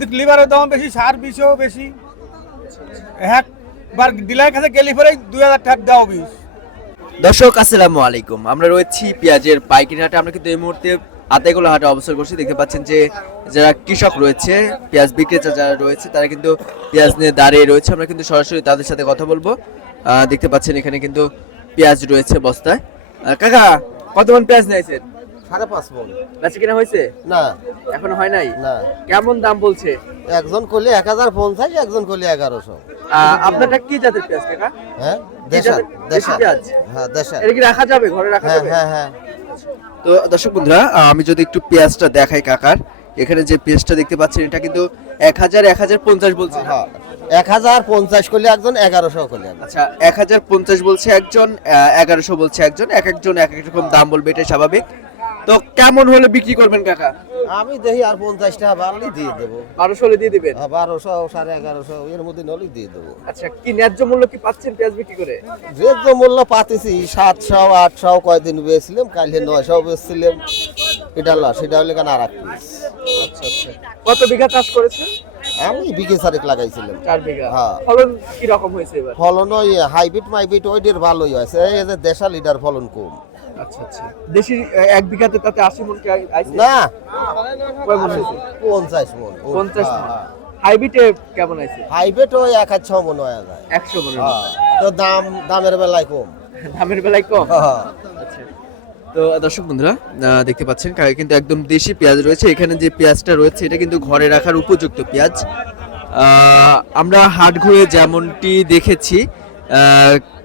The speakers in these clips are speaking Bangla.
কিন্তু লিভারের দাম বেশি, সার বিষও বেশি। একবার ডিলার কাছে গেলে পরে 2000 টাকা দাও বিষ। দর্শক আসসালামু আলাইকুম, আমরা রয়েছি পেঁয়াজের পাইকারি হাটে। আমরা কিন্তু এই মুহূর্তে আতাইকুলা হাটে অবস্থান করছি। দেখতে পাচ্ছেন যে যারা কৃষক রয়েছে, পেঁয়াজ বিক্রেতা যারা রয়েছে, তারা কিন্তু পেঁয়াজ নিয়ে দাঁড়িয়ে রয়েছে। আমরা কিন্তু সরাসরি তাদের সাথে কথা বলবো। দেখতে পাচ্ছেন এখানে কিন্তু পেঁয়াজ রয়েছে বস্তায়। কাকা, কত মন পেঁয়াজ নিয়েছেন? 5.5 মণ। বেচা কিনা হয়েছে? না এখনো হয় নাই। না, কেমন দাম বলছে? একজন করলে 1050, একজন করলে 1100। আপনারটা কি জাতের পেঁয়াজ কাকা? হ্যাঁ, দেশি পেঁয়াজ? হ্যাঁ, দেশা। এটা কি রাখা যাবে, ঘরে রাখা হ্যাঁ যাবে? হ্যাঁ হ্যাঁ। তো দর্শক বন্ধুরা, আমি যদি একটু পেঁয়াজটা দেখাই কাকার, এখানে যে পেঁয়াজটা দেখতে পাচ্ছেন এটা কিন্তু 1050 বলছে। হ্যাঁ, 1050 করলে একজন, 1100 করলে একজন। আচ্ছা, 1050 বলছে একজন, 1100 বলছে একজন। এক একজন এক এক রকম দাম বলবে, এটা স্বাভাবিক। তো কেমন হলে বিক্রি করবেন কাকা? আমি দেখি আর 50 টাকা বাড়লেই দিয়ে দেবো। 1200 হলে দিয়ে দিবেন? 1200, 1150 এর মধ্যে নলেই দিয়ে দেবো। আচ্ছা, কি ন্যায্য মূল্য কি পাচ্ছেন পেঁয়াজ বিক্রি করে? ন্যায্য মূল্য পাতেছি 700, 800 কয়দিন বেচছিলাম, কালকে 900 বেচছিলাম। এটা লস, সেটা হলে কেন আর এক পিস। আচ্ছা আচ্ছা, কত বিঘা চাষ করেছেন? আমি বিঘে 4 লাগাইছিলাম। 4 বিঘা। হ্যাঁ। ফলন কি রকম হয়েছে এবার? ফলন ওই হাইব্রিড মাইব্রিড ওইটার ভালোই হয়েছে, এই যে দেশা লিডার ফলন কম। আচ্ছা আচ্ছা, দেশি এক বিঘাতে তাতে 80 মণ কি আইছে? না, কয় মণ হয়েছে? 50 মণ। 50 মণ। হাইব্রিডে কেমন আছে? হাইব্রিড ওই 1.6 মণ হয়ে যায়। 100 মণ। তো দামের বেলায় কম। দামের বেলায় কম। হ্যাঁ। আচ্ছা, তো দর্শক বন্ধুরা, দেখতে পাচ্ছেন কিন্তু একদম দেশি পেঁয়াজ রয়েছে। এখানে যে পেঁয়াজটা রয়েছে এটা কিন্তু ঘরে রাখার উপযুক্ত পেঁয়াজ। আমরা হাট ঘুরে যেমনটি দেখেছি,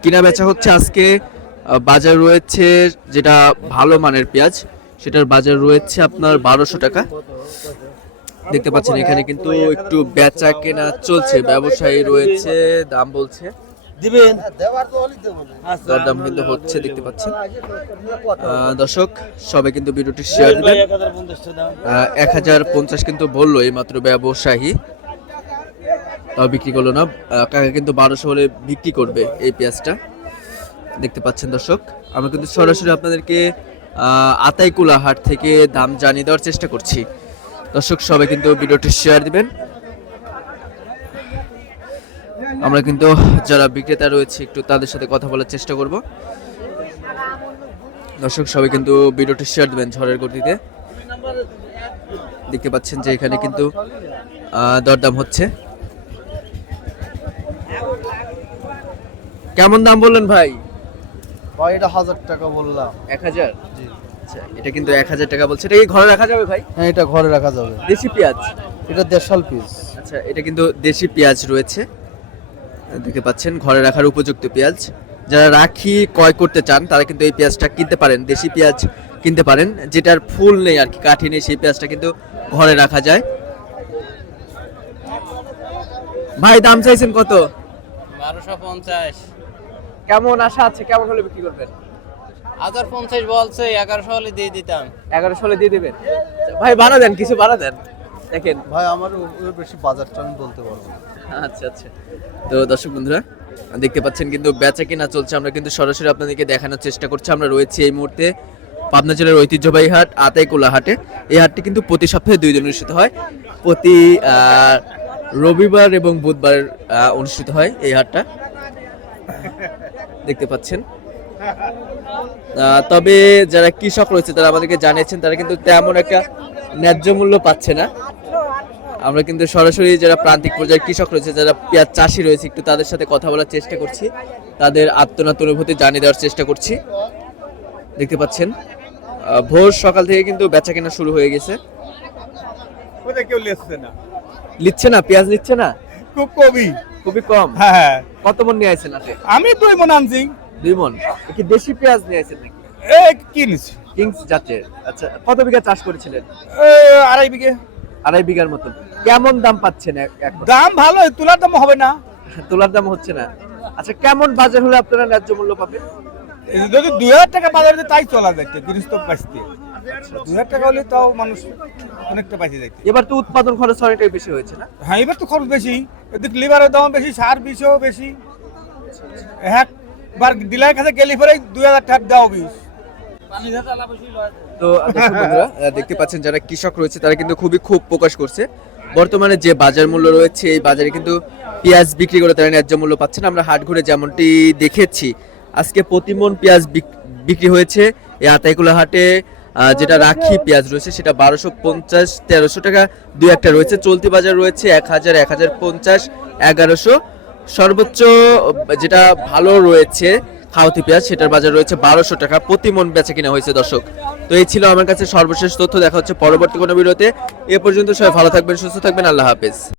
কিনা বেচা হচ্ছে আজকে। বাজার রয়েছে যেটা ভালো মানের পেঁয়াজ, সেটার বাজার রয়েছে আপনার 1200 টাকা। দেখতে পাচ্ছেন এখানে কিন্তু একটু বেচা কেনা চলছে, ব্যবসায়ী রয়েছে, দাম বলছে, দিবেন দেওয়ার তো হলি দেব। দরদাম কিন্তু হচ্ছে, দেখতে পাচ্ছেন। দর্শক সবাই কিন্তু ভিডিওটি শেয়ার দিবেন। 1050 কিন্তু বললো এই মাত্র ব্যবসায়ী, তাও বিক্রি করলো না। কাকা কিন্তু 1200 হলে বিক্রি করবে এই পেঁয়াজটা। দেখতে পাচ্ছেন দর্শক, আমরা কিন্তু সরাসরি আপনাদেরকে আতাইকুলা হাট থেকে দাম জানিয়ে দেওয়ার চেষ্টা করছি। দর্শক সবাই কিন্তু ভিডিওটি শেয়ার দিবেন। আমরা কিন্তু যারা বিক্রেতা রয়েছে একটু তাদের সাথে কথা বলার চেষ্টা করব। দর্শক সবাই কিন্তু ভিডিওটি শেয়ার দিবেন ঝড়ের গতিতে। দেখতে পাচ্ছেন যে এখানে কিন্তু দরদাম হচ্ছে। কেমন দাম বললেন ভাই? ভাই এটা 1000 টাকা বললাম। 1000? আচ্ছা, এটা কিন্তু 1000 টাকা বলছে। এটা কি ঘরে রাখা যাবে ভাই? হ্যাঁ, এটা ঘরে রাখা যাবে। দেশি পেঁয়াজ? এটা দেশাল পিস। আচ্ছা, এটা কিন্তু দেশি পেঁয়াজ রয়েছে। দেখতে পাচ্ছেন ঘরে রাখার উপযুক্ত পেঁয়াজ। যারা রাখি ক্রয় করতে চান তারা কিন্তু এই পেঁয়াজটা কিনতে পারেন, দেশি পেঁয়াজ কিনতে পারেন। যেটার ফুল নেই আর কি, কাঠি নেই, সেই পেঁয়াজটা কিন্তু ঘরে রাখা যায়। ভাই দাম চাইছেন কত? 1250। কেমন আশা আছে, কেমন হলে বিক্রি করবেন? 1050 বলছে, 1100 হলে দিয়ে দিতাম। 1100 হলে দিয়ে দিবেন? ভাই বাড়া দেন, কিছু বাড়া দেন। দেখেন ভাই আমার বেশি বাজারটা আমি বলতে পারবো না। আচ্ছা আচ্ছা, তো দর্শক বন্ধুরা দেখতে পাচ্ছেন কিন্তু বেচা কেনা চলছে। আমরা কিন্তু সরাসরি আপনাদেরকে দেখানোর চেষ্টা করছি। আমরা রয়েছি এই মুহূর্তে পাবনা জেলার ঐতিহ্যবাহী হাট আতাইকুলা হাটে। এই হাটটি কিন্তু প্রতি সপ্তাহে 2 দিন অনুষ্ঠিত হয়। প্রতি রবিবার এবং বুধবার অনুষ্ঠিত হয় এই হাটটা, দেখতে পাচ্ছেন। তবে যারা কৃষক রয়েছে তারা আমাদেরকে জানিয়েছেন তারা কিন্তু তেমন একটা ন্যায্য মূল্য পাচ্ছে না। আমরা কিন্তু সরাসরি যারা প্রান্তিক পর্যায়ের কৃষক রয়েছে, যারা পেঁয়াজ চাষি রয়েছে, একটু তাদের সাথে কথা বলার চেষ্টা করছি, তাদের আত্মনাত অনুভূতি জানিয়ে দেওয়ার চেষ্টা করছি। দেখতে পাচ্ছেন ভোর সকাল থেকে কিন্তু বেচা কেনা শুরু হয়ে গেছে। ওটা কেউ লিখছে না, লিচ্ছে না, পেঁয়াজ লিচ্ছে না, খুব কমই। খুবই কম। হ্যাঁ, কত মন নিয়ে আইছেন আপনি? আমি 2 মণ আনছি। 2 মন। কি দেশি পেঁয়াজ নিয়ে আইছেন নাকি? এই কিনছি কিংস জাতের? আচ্ছা, কত বিঘা চাষ করেছিলেন? 2.5 বিঘে। 2.5 বিঘার মতো। কেমন দাম পাচ্ছেন এখন? দাম ভালো, তোলার দাম হবে না। তোলার দাম হচ্ছে না। আচ্ছা, কেমন বাজার হলে আপনারা ন্যায্য মূল্য পাবেন? যদি 2000 টাকা বাজারে তাই চলা যাচ্ছে, জিনিস তো বাঁচতে 2000 টাকা হলে তাও মানুষ অনেকটা বাঁচে যাচ্ছে। এবার তো উৎপাদন খরচ অনেকটাই বেশি হয়েছে না? হ্যাঁ, এবার তো খরচ বেশি, এদিক লিভারের দাম বেশি, সার বিষও বেশি। একবার ডিলার কাছে গেলে পরে 2000 টাকা দাও বিষ। তো দর্শক বন্ধুরা দেখতে পাচ্ছেন যারা কৃষক রয়েছে তারা কিন্তু খুবই ক্ষোভ প্রকাশ করছে। বর্তমানে যে বাজার মূল্য রয়েছে এই বাজারে কিন্তু পেঁয়াজ বিক্রি করে তারা ন্যায্য মূল্য পাচ্ছেন। আমরা হাট ঘুরে যেমনটি দেখেছি আজকে প্রতি মণ পেঁয়াজ বিক্রি হয়েছে এই আতাইকুলা হাটে। যেটা রাখি পেঁয়াজ রয়েছে সেটা 1250 1300 টাকা দুই একটা রয়েছে। চলতি বাজার রয়েছে 1000 1050 1100। সর্বোচ্চ যেটা ভালো রয়েছে খাওয়াতি পেঁয়াজ সেটার বাজার রয়েছে 1200 টাকা প্রতি মণ বেচা কিনা হয়েছে দর্শক। তো এই ছিল আমার কাছে সর্বশেষ তথ্য। দেখা হচ্ছে পরবর্তী কোনো ভিডিওতে। এ পর্যন্ত সবাই ভালো থাকবেন, সুস্থ থাকবেন, আল্লাহ হাফেজ।